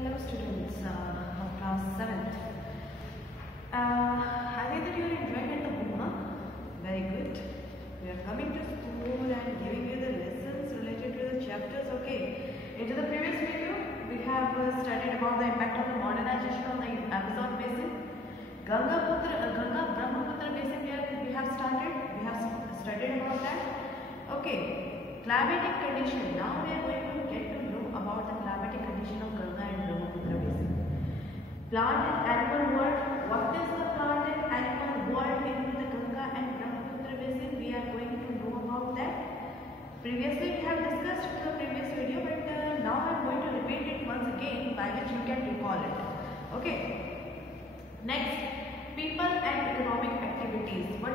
Hello students of class 7th. I think that you are enjoying at the home, huh? Very good. We are coming to school and giving you the lessons related to the chapters, okay? Into the previous video, we have studied about the impact of the modernization on the Amazon basin. Ganga Brahmaputra basin we have started. We have studied about that. Okay. Climatic condition. Now we are going to get to know about the climatic condition of Ganga and Brahmaputra basin. Plant and animal world. What is the plant and animal world in the Ganga and Brahmaputra basin? We are going to know about that. Previously we have discussed the previous video, but now I am going to repeat it once again by which you can recall it. Okay. Next, people and economic activities. What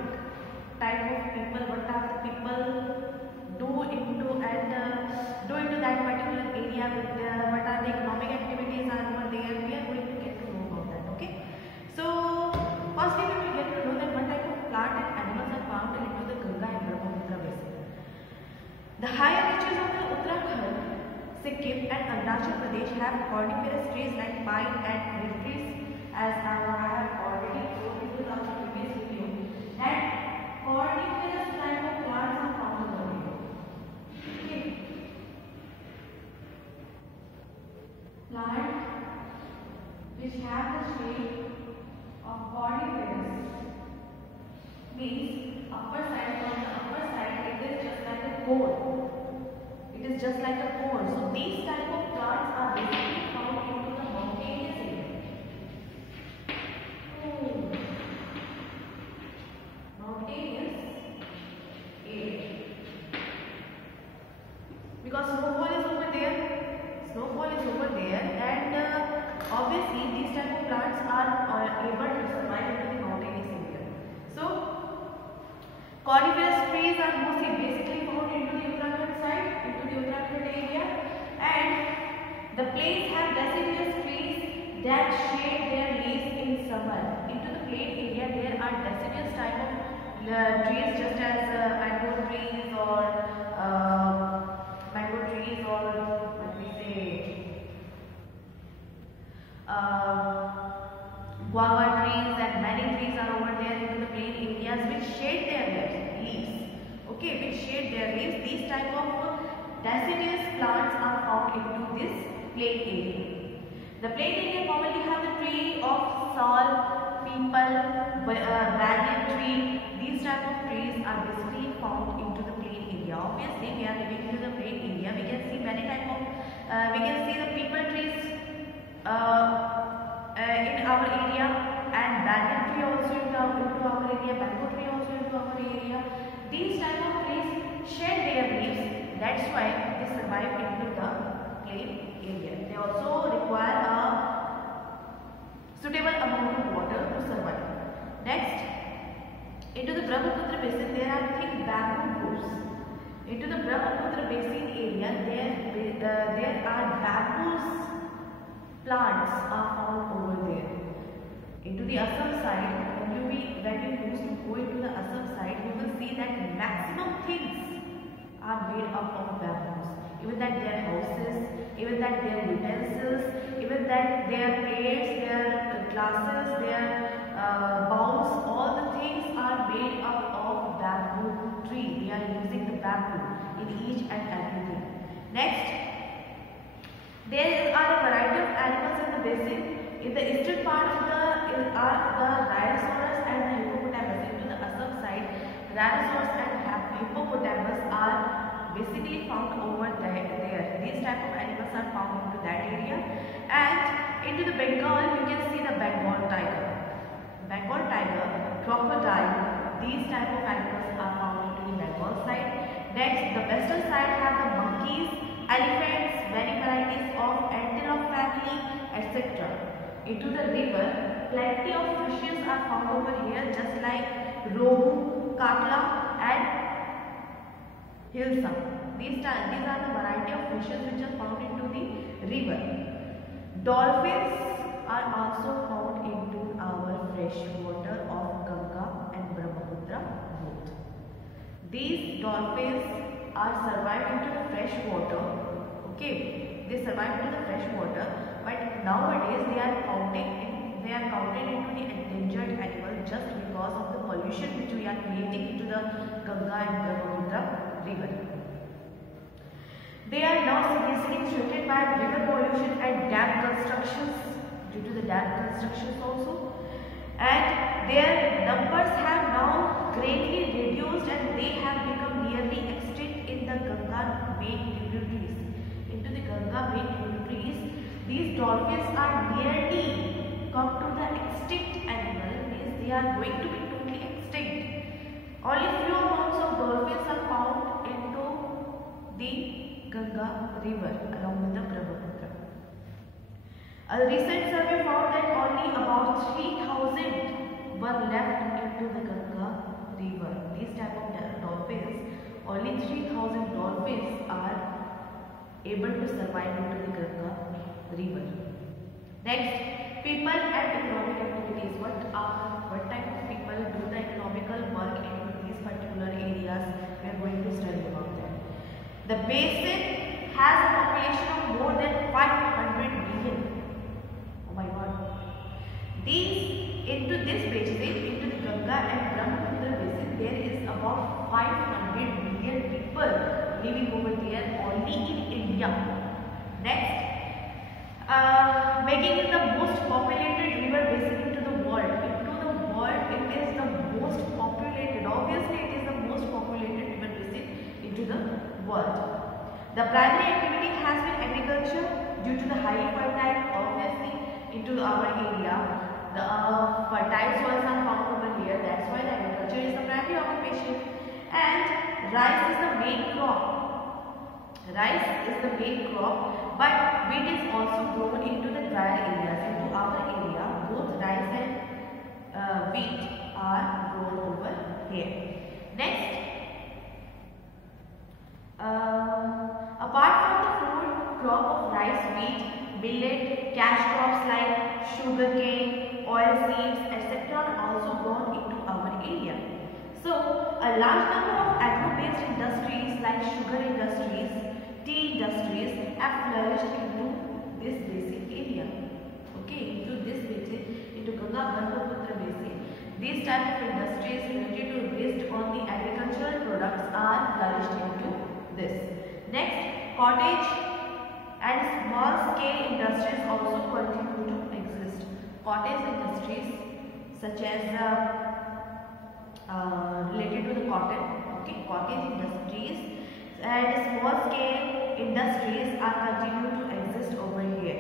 type of people? What are the people do into that particular area? What are the economic activities are over there? We are going to get to know about that. Okay. So firstly, we will get to know that what type of plant and animals are found into the Ganga and Brahmaputra basin. The higher reaches of the Uttarakhand, Sikkim and Arunachal Pradesh have coniferous trees like pine and reed trees, as I have already told you in the previous video, that coniferous type of plants are found over here. Okay. Plant which have the shape of coniferous means upper side, from the upper side it is just like a cone. It is just like a cone. So these type of plants are basically found into the mountainous area. Mountainous area. Because snowfall is over there. Snowfall is over there, and obviously these type of plants are able to survive into the mountainous area. So coniferous trees are mostly basically found into the Uttarakhand side, into the Uttarakhand area, and the plains have deciduous trees that shade their leaves in summer. Into the plain area there are deciduous type of trees, just as mango trees or what we say guava trees, and many trees are over there into the plain areas which shade their leaves. Okay, which shade their leaves. These type of deciduous plants are found into this plain area. The plain area commonly have the tree of sal, peepal, banyan tree. These type of trees are basically found into the plain area. Obviously, we are living into the plain area. We can see many type of, we can see the peepal trees in our area, and banyan tree also into our area, bamboo tree also into our area. These type of trees shed their leaves. That's why they survive into the plain area. They also require a suitable amount of water to survive. Next, into the Brahmaputra basin there are thick bamboo groves. Into the Brahmaputra basin area there are bamboo plants are found over there. Into the Assam side, when you used to go into the Assam side, you will see that maximum things are made up of bamboos. Even that their houses, even that their utensils, even that their plates, their glasses, their bowls, all the things are made up of bamboo tree. They are using the bamboo in each and everything. Next, there are a variety of animals in the basin. In the eastern part of are the rhinoceros and the hippopotamus. Into the Assam side, rhinoceros and hippopotamus are basically found over there. These type of animals are found into that area. And into the Bengal, you can see the Bengal tiger. Bengal tiger, crocodile, these type of animals are found into the Bengal side. Next, the western side have the monkeys, elephants, many varieties of antelope family, etc. Into the river, plenty of fishes are found over here, just like rohu, katla and hilsa. These are the variety of fishes which are found into the river. Dolphins are also found into our fresh water of Ganga and Brahmaputra both. These dolphins are survived into the fresh water. Okay, they survive into the fresh water, but nowadays they are counted into the endangered animal just because of the pollution which we are creating into the Ganga and Brahmaputra river. They are now seriously threatened by river pollution and dam constructions, due to the dam constructions also, and their numbers have now greatly reduced and they have become nearly extinct in the Ganga main tributaries. Into the Ganga main tributaries, these dolphins are nearly come to the extinct animal, means they are going to be totally extinct. Only few amounts of dolphins are found into the Ganga river along with the Brahmaputra. A recent survey found that only about 3,000 were left into the Ganga river. These type of dolphins, only 3,000 dolphins are able to survive into the Ganga river. Next, people and economic activities. What type of people do the economical work into these particular areas? We are going to study about that. The basin has a population of more than 500 million. Oh my God! Into this basin, into the Ganga and Brahmaputra basin, there is about 500 million people living over there only in India. Next, making it the most populated river basin into the world. It is the most populated. Obviously, it is the most populated river basin into the world. The primary activity has been agriculture due to the highly fertile, obviously, into our area. The fertile soils are found over here. That's why the agriculture is the primary occupation. And rice is the main crop. But wheat is also grown into the drier areas. Into our area, both rice and wheat are grown over here. Next, apart from the food crop of rice, wheat, millet, cash crops like sugarcane, oilseeds, etc. are also grown into our area. So, a large number of agro-based industries like sugar industries, tea industries have flourished into this basin area. Okay, into this basin, into Ganga-Brahmaputra basin. These type of industries related to based on the agricultural products are flourished into this. Next, cottage and small scale industries also continue to exist. Cottage industries such as related to the cotton, okay, cottage industries and small scale industries are continue to exist over here.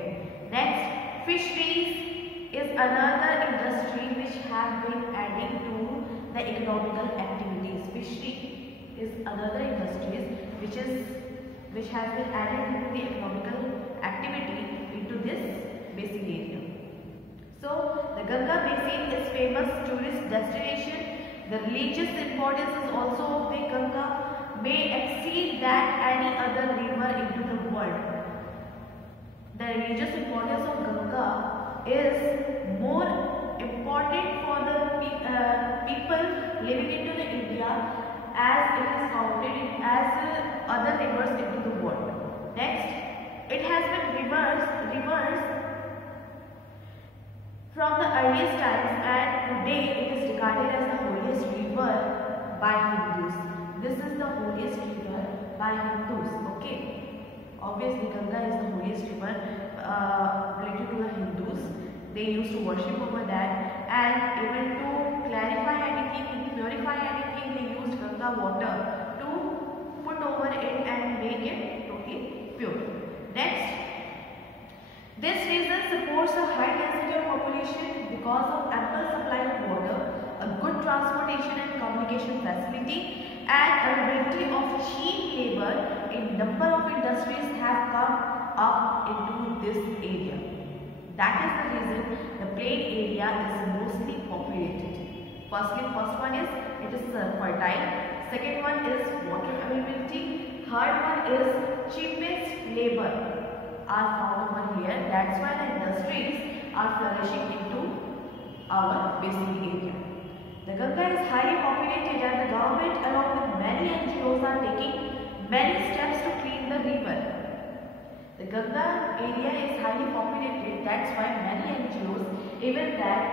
Next, fisheries is another industry which have been adding to the economical activities. Fishery is another industry which has been added to the economical activity into this basin area. So, the Ganga basin is famous tourist destination. The religious importance is also of the Ganga may exceed that any other river into the world. The religious importance of Ganga is more important for the people living into the India as it is counted as other rivers into the world. Next, it has been reversed from the earliest times and today it is regarded as the holiest river by Hindus. This is the holiest river by Hindus. Okay. Obviously, Ganga is the holiest river related to the Hindus. They used to worship over that, and even to clarify anything, purify anything, they used Ganga water to put over it and make it totally pure. Next, this reason supports a high density of population because of ample supply of water, a good transportation and communication facility, and availability of cheap labor. In number of industries have come up into this area. That is the reason the plain area is mostly populated. First one is it is fertile. Second one is water availability. Third one is cheapest labor are found over here. That's why the industries are flourishing into our basin area. The Ganga is highly populated and the government along with many NGOs are taking many steps to clean the river. The Ganga area is highly populated. That's why many NGOs, even that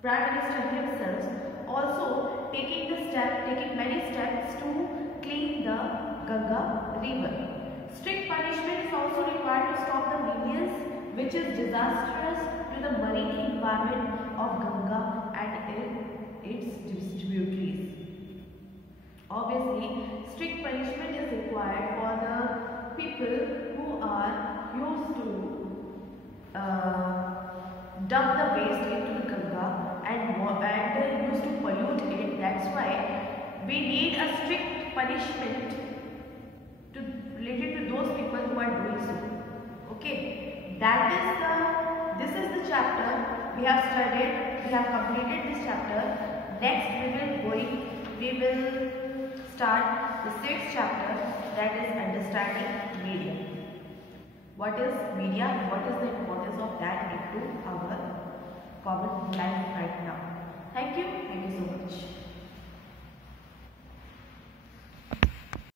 Prime Minister himself, also taking many steps to clean the Ganga river. Strict punishment is also required to stop the millions, which is disastrous to the marine environment of Ganga and its distributaries. Obviously, strict punishment is required for the people who are used to dump the waste into the Ganga and used to pollute it. That's why we need a strict punishment related to those people who are doing so. Okay, this is the chapter we have studied. We have completed this chapter. Next we will start the 6th chapter, that is understanding media. What is media? What is the importance of that into our common life?